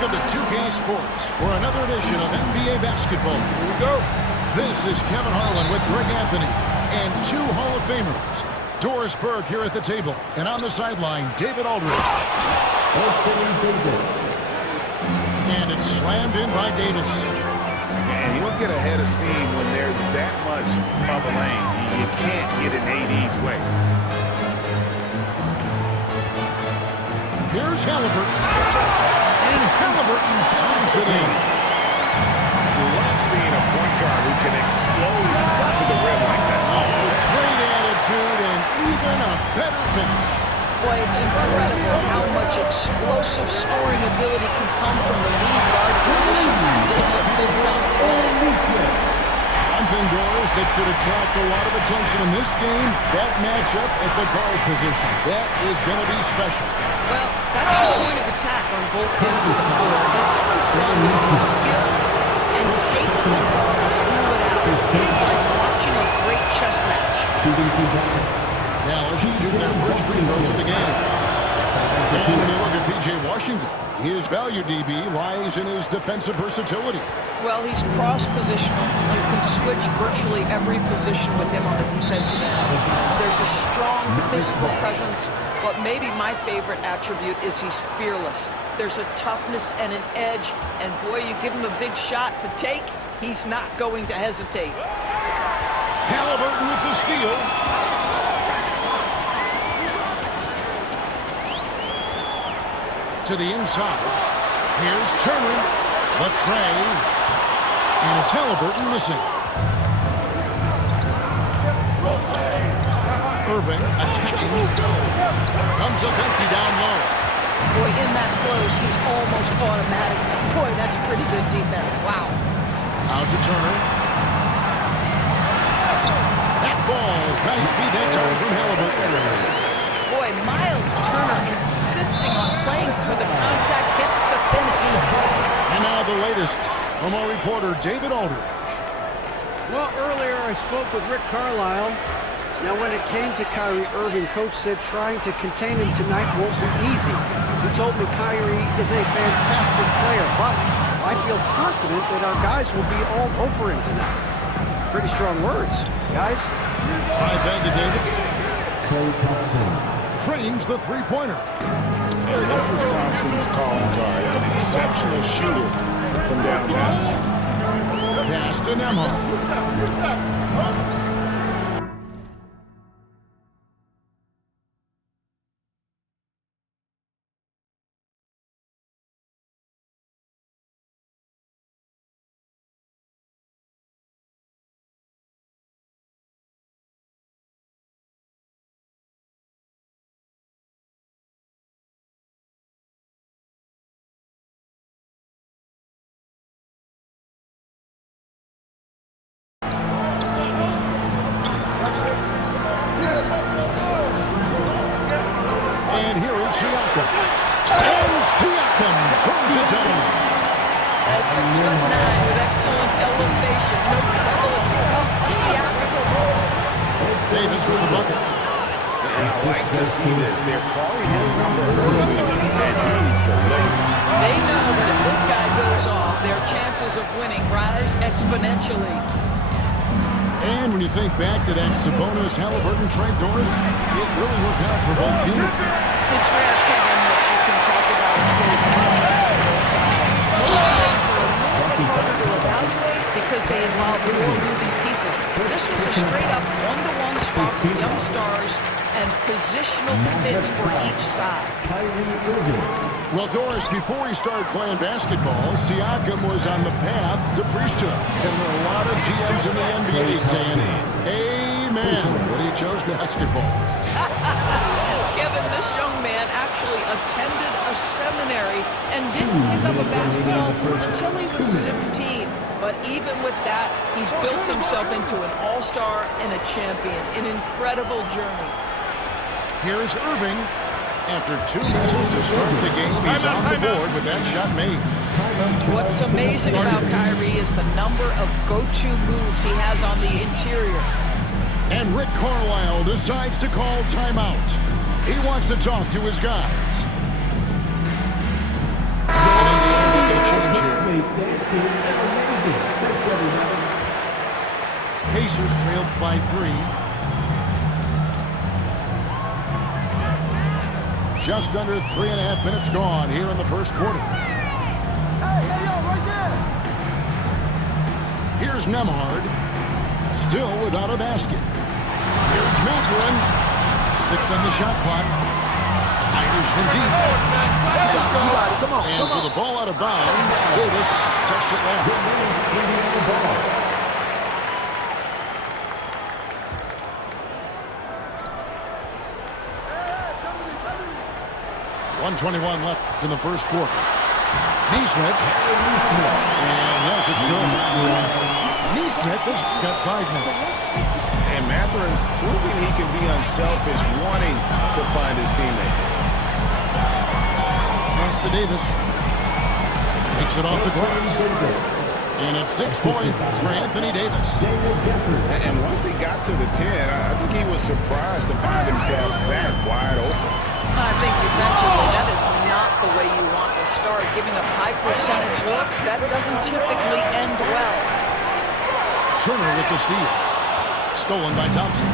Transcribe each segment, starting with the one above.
Welcome to 2K Sports for another edition of NBA basketball. Here we go. This is Kevin Harlan with Greg Anthony and two Hall of Famers. Doris Burke here at the table, and on the sideline, David Aldridge. And it's slammed in by Davis. And he'll get ahead of steam when there's that much of a lane. You can't get an AD each way. Here's Halliburton. And Halliburton slams it in. Love seeing a point guard who can explode to the rim like that. Great attitude and even a better finish. Boy, it's incredible how much explosive scoring ability can come from the lead guard position. This is a big-time play. One thing, Doris, that should attract a lot of attention in this game, that matchup at the guard position. That is going to be special. Well, that's the point of attack on both ends of the floor. It's always fun to see skilled and capable guards duel it out. It is like watching a great chess match. Dallas shooting their first free throws of the game. And when you look at P.J. Washington, his value, DB, lies in his defensive versatility. Well, he's cross-positional. You can switch virtually every position with him on the defensive end. There's a strong physical presence, but maybe my favorite attribute is he's fearless. There's a toughness and an edge, and boy, you give him a big shot to take, he's not going to hesitate. Halliburton with the steal. To the inside. Here's Turner. Latre. And it's Halliburton missing. Irving attacking. Comes up empty down low. Boy, in that close, he's almost automatic. Boy, that's pretty good defense. Wow. Out to Turner. That ball. Nice beat that time from Halliburton. Boy, Miles Turner insisting on playing through the contact, gets the finish. And now the latest from our reporter, David Aldridge. Well, earlier I spoke with Rick Carlisle. Now, when it came to Kyrie Irving, Coach said trying to contain him tonight won't be easy. He told me Kyrie is a fantastic player, but I feel confident that our guys will be all over him tonight. Pretty strong words, guys. All right, thank you, David. Clay Thompson trains the three-pointer. And this is Thompson's calling card, an exceptional shooter from downtown. Pass to Nembhard. And here is Siakam. And Siakam throws it down. At 6'9" with excellent elevation. No trouble at the cup for Siakam. Davis with the bucket. And I like to see this. They're calling his number early, and he's delayed. They know that if this guy goes off, their chances of winning rise exponentially. And when you think back to that Sabonis-Halliburton trade, Doris, it really worked out for both teams. It's rare, Kevin, that you can talk about a trade on both sides. Most trades are a little bit harder to evaluate because they involve more moving pieces. This was a straight-up one-to-one swap of young stars and positional fits for each side. Well, Doris, before he started playing basketball, Siakam was on the path to priesthood. And there are a lot of GMs in the NBA saying, amen, when he chose basketball. Kevin, this young man actually attended a seminary and didn't pick up a basketball until he was 16. But even with that, he's built himself into an all-star and a champion. An incredible journey. Here's Irving. After two misses to start the game, he's on the board with that shot made. What's amazing about Kyrie is the number of go-to moves he has on the interior. And Rick Carlisle decides to call timeout. He wants to talk to his guys. Pacers trailed by 3. Just under 3.5 minutes gone here in the first quarter. Hey, yo, right there! Here's Nemhard, still without a basket. Here's Mathurin, 6 on the shot clock. Fires from deep. And so the ball out of bounds. Davis touched it last. 1:21 left in the first quarter. Neesmith. And yes, it's good. Neesmith has got 5 now. And Mathurin proving he can be unselfish, wanting to find his teammate. Pass to Davis. Takes it off the glass. And it's 6 points for Anthony Davis. And once he got to the 10, I think he was surprised to find himself that wide open. I think defensively, that is not the way you want to start. Giving up high percentage looks, that doesn't typically end well. Turner with the steal. Stolen by Thompson.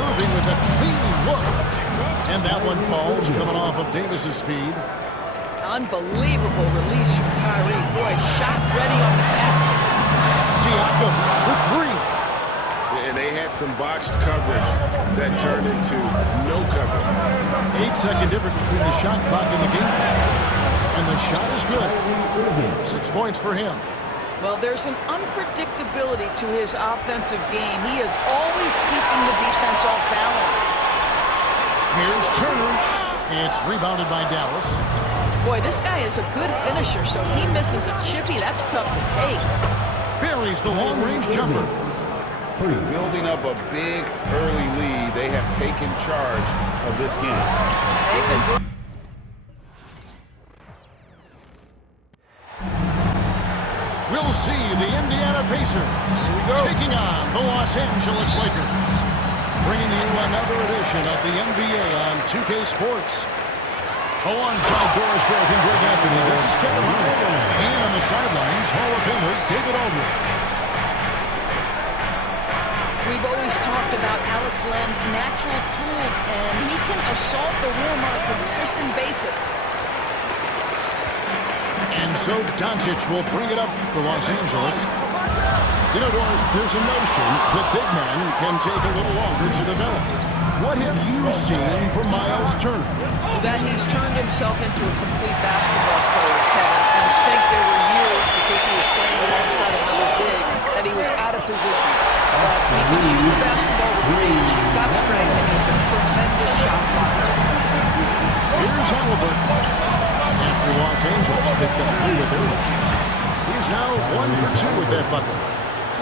Irving with a clean look. And that one falls coming off of Davis's feed. Unbelievable release from Kyrie. Boy, shot ready on the pack. Siakam for 3. And they had some botched coverage that turned into no coverage. 8-second difference between the shot clock and the game. And the shot is good. 6 points for him. Well, there's an unpredictability to his offensive game. He is always keeping the defense off balance. Here's Turner. It's rebounded by Dallas. Boy, this guy is a good finisher, so he misses a chippy. That's tough to take. Buries the long-range jumper. Building up a big early lead, they have taken charge of this game. They've been doing. We'll see the Indiana Pacers taking on the Los Angeles Lakers. Bringing you another edition of the NBA on 2K Sports. Alongside Doris Burke and Greg Anthony, this is Kevin Harlan. And on the sidelines, Hall of Famer David Aldridge. We've always talked about Alex Len's natural tools, and he can assault the rim on a consistent basis. And so Doncic will bring it up for Los Angeles. You know, Doris, there's a notion that big men can take a little longer to develop. What have you seen from Miles Turner? That he's turned himself into a complete basketball player, Kevin. And I think there were years because he was playing alongside another big that he was out of position. But he can shoot the basketball with range. He's got strength, and he's a tremendous shot blocker. Here's Halliburton. After Los Angeles picked up 3 with their rush. He's now 1 for 2 with that bucket.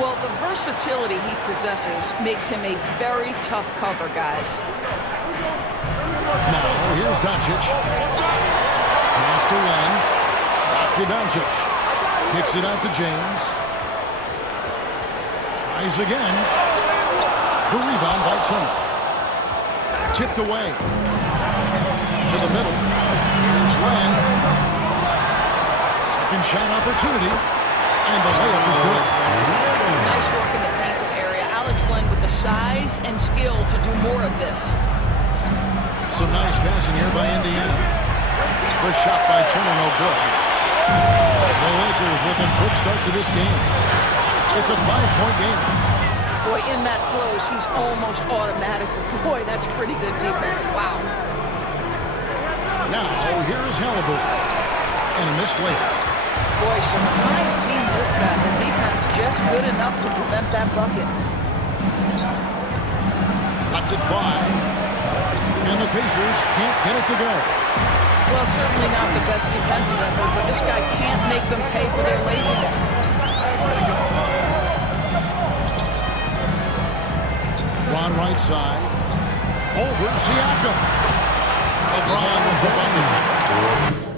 Well, the versatility he possesses makes him a very tough cover, guys. Now, here's Doncic. Pass to Len. Back to Doncic. Kicks it out to James. Tries again. The rebound by Turner. Tipped away. To the middle. Here's Len. Second shot opportunity. And the layup is good. Nice work in the painted area. Alex Len with the size and skill to do more of this. Some nice passing here by Indiana. The shot by Turner, no good. The Lakers with a quick start to this game. It's a 5-point game. Boy, in that close, he's almost automatic. Boy, that's pretty good defense. Wow. Now, here's Halliburton. And a missed layup. Boy, surprised he missed that. The defense just good enough to prevent that bucket. Cuts it 5. And the Pacers can't get it to go. Well, certainly not the best defensive effort, but this guy can't make them pay for their laziness. Ron right side. Over Siakam. LeBron with the bucket.